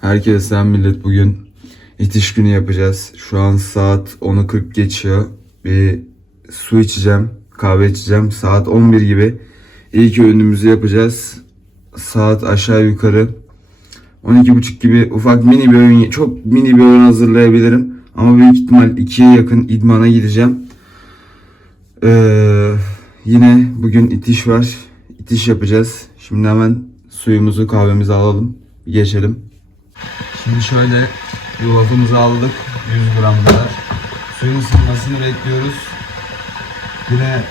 Herkese selam millet. Bugün itiş günü yapacağız. Şu an saat 10'u 40 geçiyor. Bir su içeceğim, kahve içeceğim. Saat 11 gibi ilk öğünümüzü yapacağız. Saat aşağı yukarı 12.30 gibi ufak mini bir öğün, çok mini bir öğün hazırlayabilirim. Ama büyük ihtimal 2'ye yakın idmana gideceğim. Ee, yine bugün itiş var. İtiş yapacağız. Şimdi hemen suyumuzu kahvemizi alalım. Geçelim. Şimdi şöyle yulafımızı aldık 100 gram kadar. Suyun ısınmasını bekliyoruz. Yine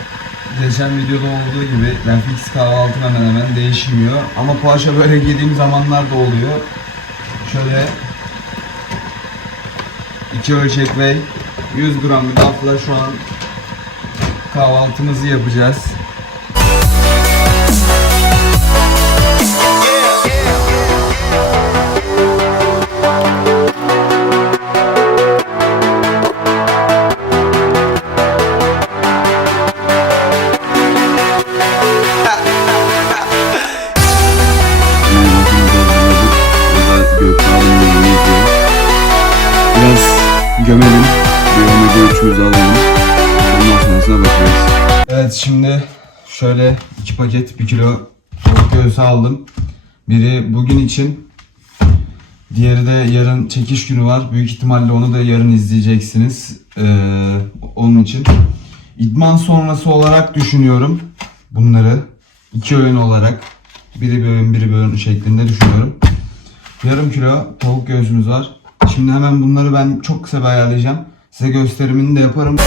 geçen videoda olduğu gibi ben fix hemen hemen değişmiyor. Ama poğaça böyle yediğim zamanlar da oluyor. Şöyle iki ölçek ve 100 gram yulafla şu an kahvaltımızı yapacağız. Biraz gömelim. Bir omega 3'ümüzü alalım. Ondan sonrasına bakacağız. Evet şimdi şöyle iki paket bir kilo göğsü aldım. Biri bugün için. Diğeri de yarın çekiş günü var. Büyük ihtimalle onu da yarın izleyeceksiniz. Ee, onun için. İdman sonrası olarak düşünüyorum bunları. iki öğün olarak. Biri bir öğün biri bir öğün şeklinde düşünüyorum. Yarım kilo tavuk göğsümüz var. Şimdi hemen bunları ben çok kısa bir ayarlayacağım. Size gösterimini de yaparım.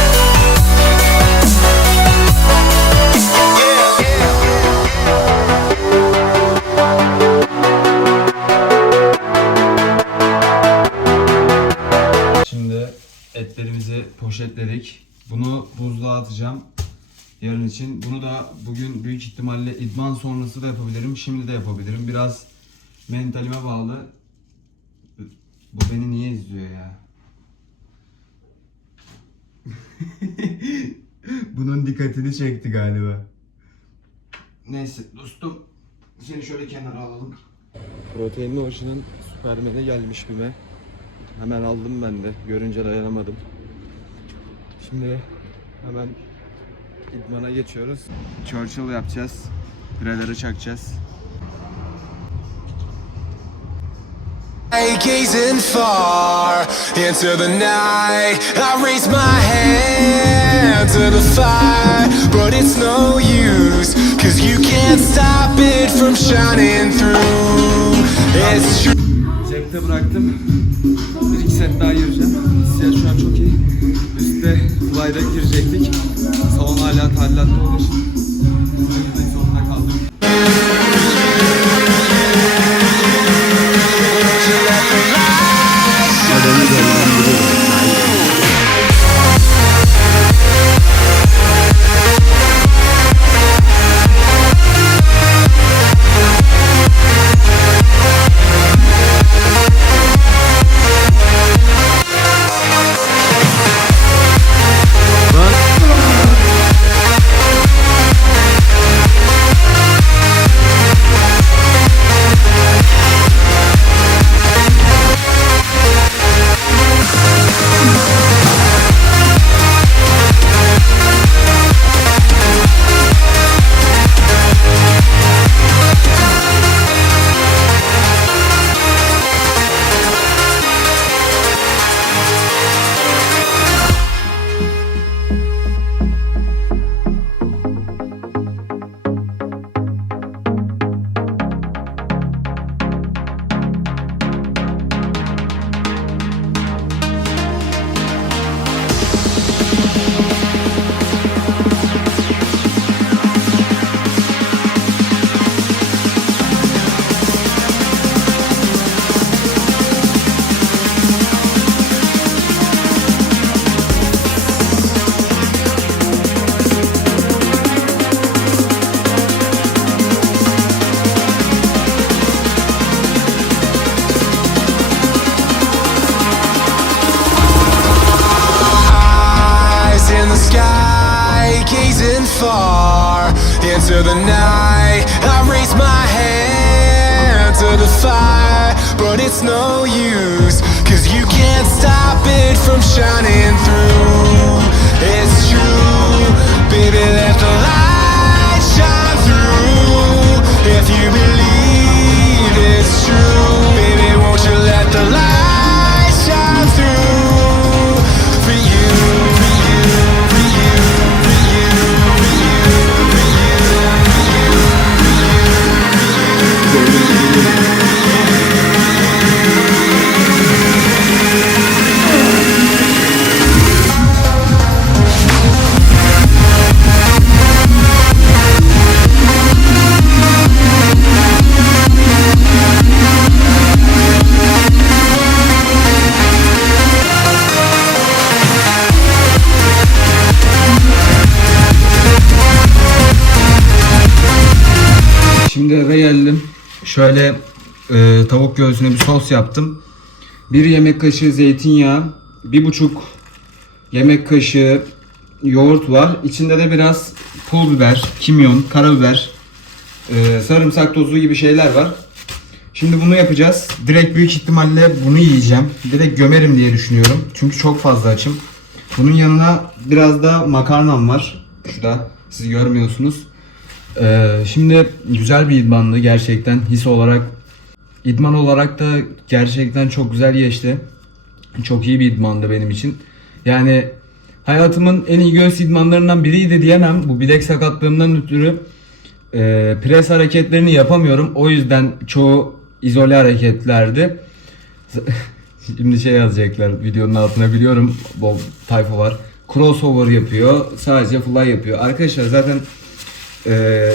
Şimdi etlerimizi poşetledik. Bunu buzluğa atacağım. Yarın için. Bunu da bugün büyük ihtimalle idman sonrası da yapabilirim. Şimdi de yapabilirim. Biraz mentalime bağlı. Bu beni niye izliyor ya? Bunun dikkatini çekti galiba. Neyse dostum. Seni şöyle kenara alalım. Proteinli Ocean'ın Superman'e gelmiş bime. Hemen aldım ben de. Görünce dayanamadım. Şimdi hemen idmana geçiyoruz. Churchill yapacağız. Pireleri çakacağız. Gazing far into the night, I raise my hand to the fire, but it's no use, cause you can't stop it from shining through. It's true. Cepte bıraktım. Bir iki set daha gireceğim. Hissiyat şu an çok iyi. Üstte fly'da girecektik. The sky, gazing far into the night. I raise my hand to the fire, but it's no use. Cause you can't stop it from shining through. It's true, baby, let the Şimdi eve geldim. Şöyle e, tavuk göğsüne bir sos yaptım. Bir yemek kaşığı zeytinyağı, bir buçuk yemek kaşığı yoğurt var. İçinde de biraz pul biber, kimyon, karabiber, e, sarımsak tozu gibi şeyler var. Şimdi bunu yapacağız. Direkt büyük ihtimalle bunu yiyeceğim. Direkt gömerim diye düşünüyorum. Çünkü çok fazla açım. Bunun yanına biraz da makarnam var. Şurada siz görmüyorsunuz. Ee, şimdi güzel bir idmandı gerçekten his olarak. İdman olarak da gerçekten çok güzel geçti. Çok iyi bir idmandı benim için. Yani hayatımın en iyi göğüs idmanlarından biriydi diyemem. Bu bilek sakatlığımdan ötürü e, pres hareketlerini yapamıyorum. O yüzden çoğu izole hareketlerdi. Şimdi şey yazacaklar videonun altına biliyorum Bob tayfa var. Crossover yapıyor. Sadece fly yapıyor. Arkadaşlar zaten e,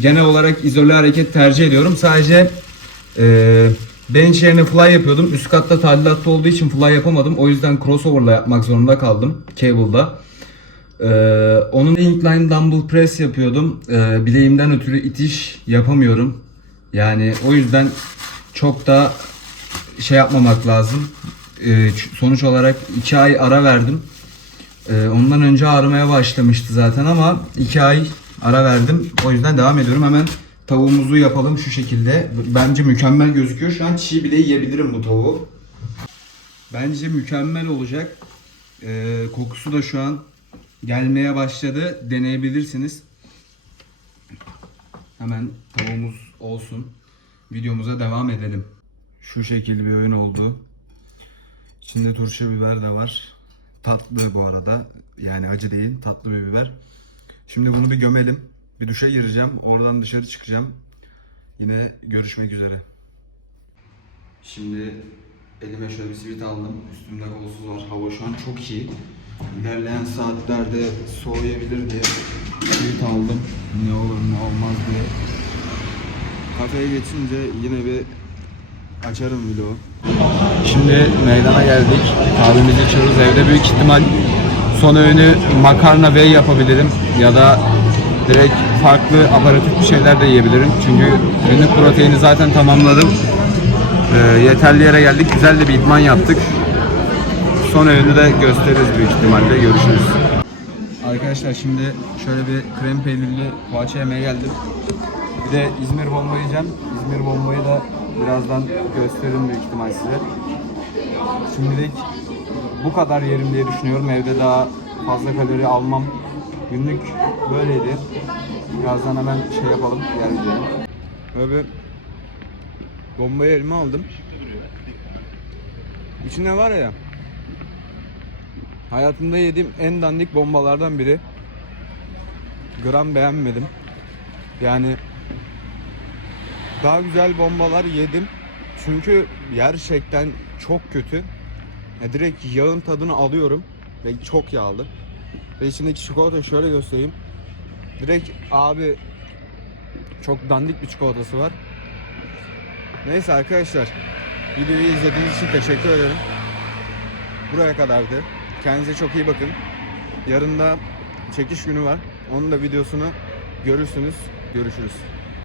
genel olarak izole hareket tercih ediyorum. Sadece e, bench yerine fly yapıyordum. Üst katta tadilatta olduğu için fly yapamadım. O yüzden crossover'la yapmak zorunda kaldım. Cable'da. Ee, onun incline dumbbell press yapıyordum. Ee, bileğimden ötürü itiş yapamıyorum. Yani o yüzden çok da şey yapmamak lazım. Ee, sonuç olarak 2 ay ara verdim. Ee, ondan önce ağrımaya başlamıştı zaten ama 2 ay ara verdim. O yüzden devam ediyorum. Hemen tavuğumuzu yapalım şu şekilde. Bence mükemmel gözüküyor. Şu an çiğ bile yiyebilirim bu tavuğu. Bence mükemmel olacak. Ee, kokusu da şu an gelmeye başladı. Deneyebilirsiniz. Hemen tavuğumuz olsun. Videomuza devam edelim. Şu şekil bir öğün oldu. İçinde turşu biber de var. Tatlı bu arada. Yani acı değil, tatlı bir biber. Şimdi bunu bir gömelim. Bir duşa gireceğim. Oradan dışarı çıkacağım. Yine görüşmek üzere. Şimdi elime şöyle bir sivit aldım. Üstümde kolsuz var. Hava şu an çok iyi. İlerleyen saatlerde soğuyabilir diye sivit aldım. Ne olur ne olmaz diye. Kafeye geçince yine bir açarım vlogu. Şimdi meydana geldik. Kahvemizi içiyoruz. Evde büyük ihtimal son öğünü makarna ve yapabilirim. Ya da direkt farklı aparatif bir şeyler de yiyebilirim. Çünkü günlük proteini zaten tamamladım. Ee, yeterli yere geldik. Güzel de bir idman yaptık. Son öğünü de gösteririz büyük ihtimalle. Görüşürüz. Arkadaşlar şimdi şöyle bir krem peynirli poğaça yemeye geldim. Bir de İzmir bomba yiyeceğim. İzmir bombayı da birazdan gösteririm büyük ihtimal size. Şimdilik bu kadar yerim diye düşünüyorum. Evde daha fazla kalori almam. Günlük böyleydi. Birazdan hemen şey yapalım. Yer gidelim. Abi bombayı elime aldım. İçinde var ya hayatımda yediğim en dandik bombalardan biri. Gram beğenmedim. Yani daha güzel bombalar yedim. Çünkü gerçekten çok kötü. Ya direkt yağın tadını alıyorum ve çok yağlı. Ve içindeki çikolata şöyle göstereyim. Direkt abi çok dandik bir çikolatası var. Neyse arkadaşlar. Videoyu izlediğiniz için teşekkür ederim. Buraya kadardı. Kendinize çok iyi bakın. Yarın da çekiş günü var. Onun da videosunu görürsünüz. Görüşürüz.